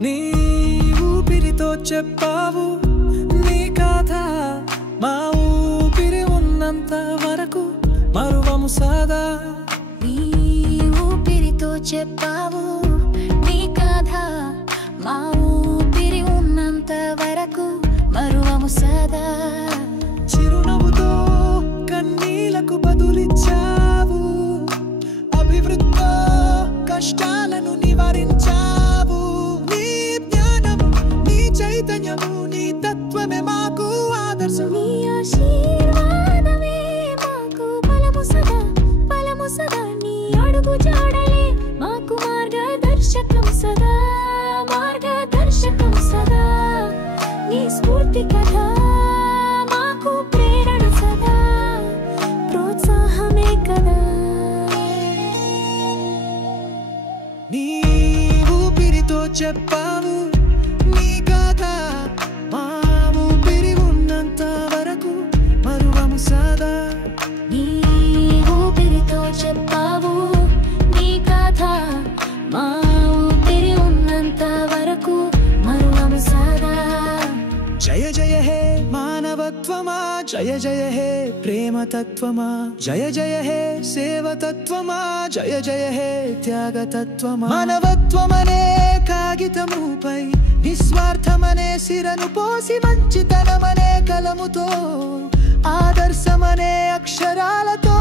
నీ ఊపిరితో చెప్పావు నీ కథ మా ఊపిరి ఉన్నంత వరకు మరువము సదా నీ ఊపిరితో చెప్పావు నీ కథ మా ఊపిరి ఉన్నంత వరకు మరువము సదా చిరునవ్వుతో కన్నీలకు బదులిచ్చావు అభివృద్ధితో కష్టాలను నివారించావు నీ జ్ఞానం నీ చైతన్యము నీ తత్వమే మాకు ఆదర్శం నీ ఆశీర్వాదమే మాకు బలము సదా నీ అడుగు జాడలే మాకు మార్గదర్శకం సదా నీ స్ఫూర్తి కథ మాకు ప్రేరణ సదా ప్రోత్సాహమే కదా నీ ఊపిరితో చెప్పావు నీ కథ మా ఊపిరి ఉన్నంత వరకు మరువము సదా నీ ఊపిరితో చెప్పావు నీ కథ మా ఊపిరి ఉన్నంత వరకు మరువము సదా జయ జయ హే మానవత్వమా జయ జయ హే ప్రేమతత్వమా జయ జయ హే సేవతత్వమా జయ జయ హే త్యాగతత్వమా మానవత్వమనే కాగితముపై నిస్వార్థమనే సిరను పోసి మంచితనమనే కలముతో ఆదర్శమనే అక్షరాలతో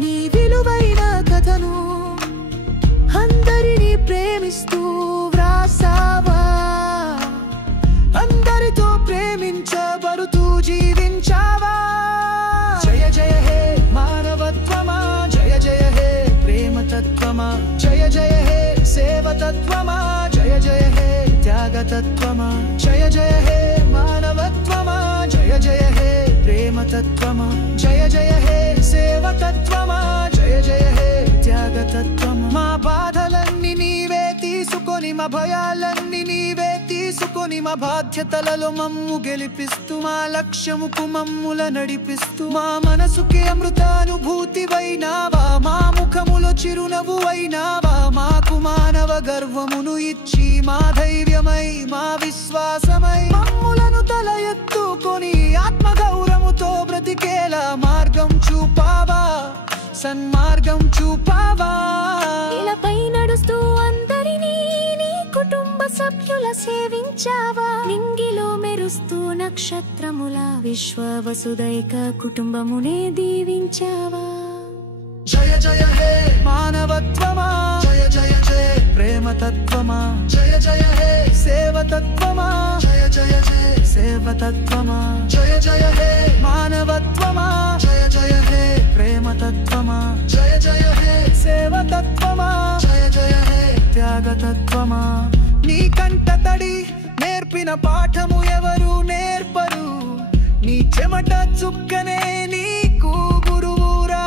నీ విలువైన కథను అందరినీ ప్రేమిస్తూ వ్రాసావా అందరితో ప్రేమించబడుతూ జీవించావా జయ జయ హే మానవత్వమా జయ జయ హే ప్రేమతత్వమా జయ జయ హే సేవతత్వమా జయ జయ హే త్యాగతత్వమా జయ జయ హే మానవత్వమా జయ జయ హే ప్రేమతత్వమా జయ జయ హే సేవతత్వమా జయ జయ హే త్యాగతత్వమా మా బాధలన్నీ నీవే తీసుకొని మా భయాలన్నీ నీవే తీసుకొని మా బాధ్యతలలో మమ్ము గెలిపిస్తూ మా లక్ష్యముకు మమ్ముల నడిపిస్తూ మా మనసుకి అమృతానుభూతివైనావా మా ముఖములో చిరునవ్వు అయినావా మాకు మానవ గర్వమును ఇచ్చి మా ధైర్యమై మా విశ్వాసమై మమ్ములను తల ఎత్తుకొని ఆత్మగౌరవముతో బ్రతికేలా మార్గం చూపావా సన్మార్గం చూపావా ఇలాపై నడుస్తూ అందరినీ నీ కుటుంబ సభ్యుల సేవించావా నింగిలో మెరుస్తూ నక్షత్రముల విశ్వ వసుదైక కుటుంబమునే దీవించావా జయ జయ హే మానవత్వమా జయ జయ జయ ప్రేమతత్వమా జయ జయ హే సేవతత్వమా జయ జయ జయ సేవతత్వమా జయ జయ హే మానవత్వమా జయ జయ హే ప్రేమతత్వమా జయ జయ హే సేవతత్వమా జయ జయ హే త్యాగతత్వమా నీ కంట తడి నేర్పిన పాఠము ఎవరు నేర్పరు నీ చెమట చుక్కనే నీకు గురువురా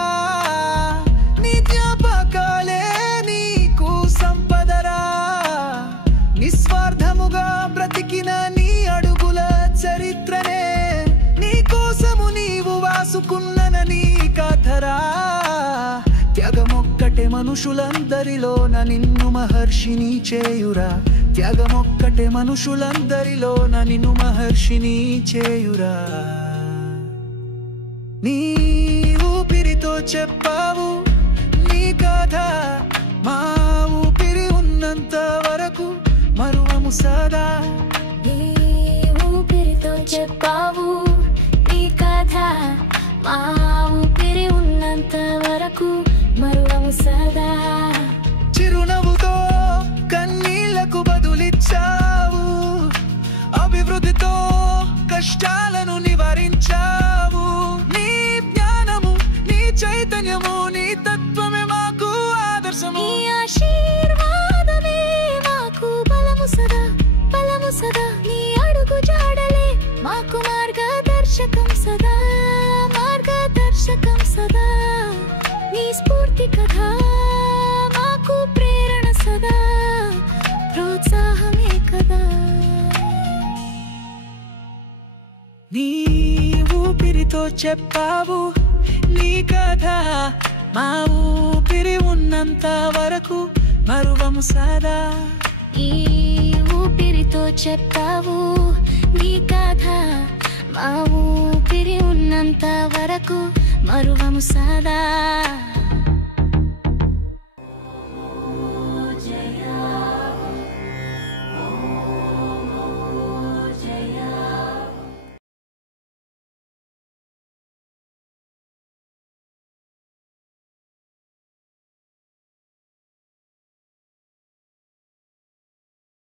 నీ జ్ఞాపకాలే నీకు సంపదరా నిస్వార్థముగా బ్రతికిన నీ అడుగుల చరిత్రనే నీ కోసము నీవు వాసుకున్న నీ కథరా త్యాగమొక్కటే మనుషులందరిలోన నిన్ను మహర్షిని చేయురా త్యాగమొక్కటే మనుషులందరిలోన నిన్ను మహర్షిని చేయురా నీ ఊపిరితో చెప్పావు నీ కథ మా ఊపిరి ఉన్నంత వరకు మరువము సదా నీ ఊపిరితో చెప్పావు నీ కథ మా ఊపిరి ఉన్నంత వరకు మరువము సదా చిరునవ్వుతో కన్నీళ్లకు బదులిచ్చావు అభివృద్ధితో కష్టాలను నివారించావు నీ జ్ఞానము నీ చైతన్యము నీ తత్వమే మాకు ఆదర్శము నీ ఆశీర్వాదమే మాకు బలము సదా నీ అడుగు జాడలే మాకు మార్గదర్శకం సదా నీ స్ఫూర్తి కథ మాకు ప్రేరణ సదా ప్రోత్సాహమే కదా నీ ఊపిరితో చెప్పావు నీ కథ మా ఊపిరి ఉన్నంత వరకు మరువము సదా ఈ ఊపిరితో చెప్పావు నీ కథ మా ఊపిరి ఉన్నంత వరకు మరువము సదా